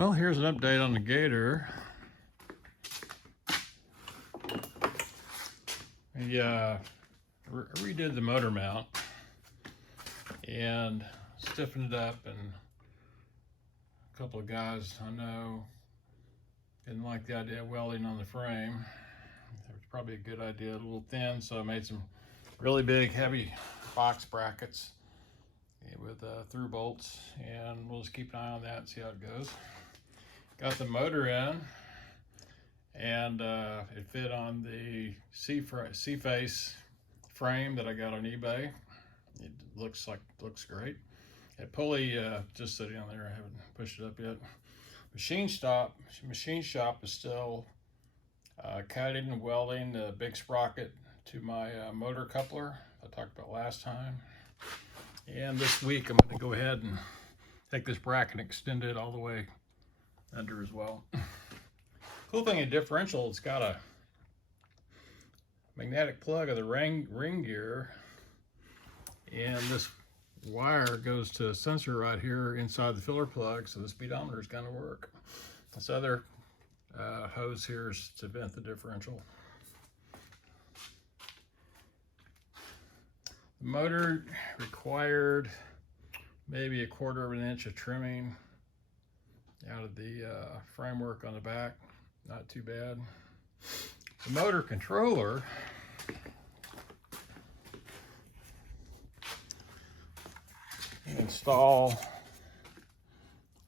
Well, here's an update on the Gator. We redid the motor mount and stiffened it up, and a couple of guys I know didn't like the idea of welding on the frame. It was probably a good idea, a little thin, so I made some really big, heavy box brackets with through bolts, and we'll just keep an eye on that and see how it goes. Got the motor in, and it fit on the C-face frame that I got on eBay. It looks great. That pulley just sitting on there, I haven't pushed it up yet. Machine shop is still cutting and welding the big sprocket to my motor coupler I talked about last time. And this week I'm going to go ahead and take this bracket and extend it all the way under as well. Cool thing, a differential, it's got a magnetic plug of the ring gear, and this wire goes to a sensor right here inside the filler plug, so the speedometer is going to work. This other hose here is to vent the differential. The motor required maybe 1/4 of an inch of trimming out of the framework on the back. Not too bad. The motor controller install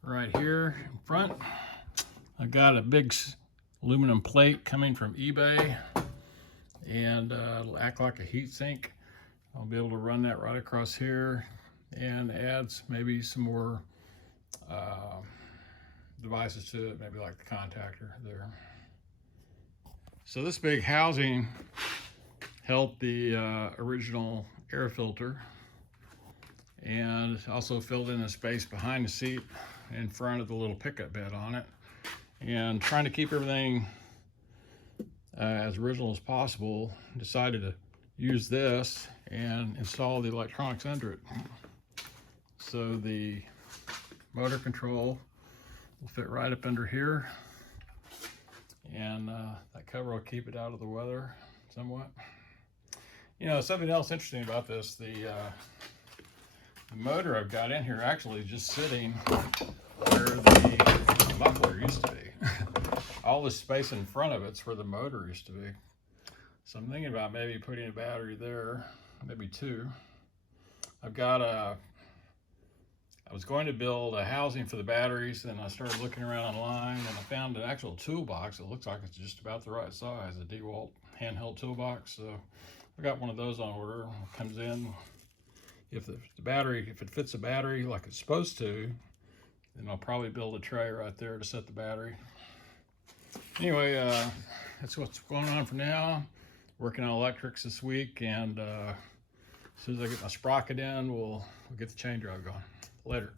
right here in front. I got a big aluminum plate coming from eBay, and it'll act like a heat sink. I'll be able to run that right across here and add maybe some more devices to it, maybe like the contactor there. So this big housing held the original air filter, and also filled in the space behind the seat in front of the little pickup bed on it. And trying to keep everything as original as possible, decided to use this and install the electronics under it. So the motor control will fit right up under here, and that cover will keep it out of the weather somewhat. You know, something else interesting about this, the motor I've got in here actually just sitting where the muffler used to be. All this space in front of it's where the motor used to be. So I'm thinking about maybe putting a battery there, maybe two. I was going to build a housing for the batteries, and I started looking around online, and I found an actual toolbox. It looks like it's just about the right size, a DeWalt handheld toolbox. So I got one of those on order. It comes in. If it fits the battery like it's supposed to, then I'll probably build a tray right there to set the battery. Anyway, that's what's going on for now. Working on electrics this week, and as soon as I get my sprocket in, we'll get the chain drive going. Later.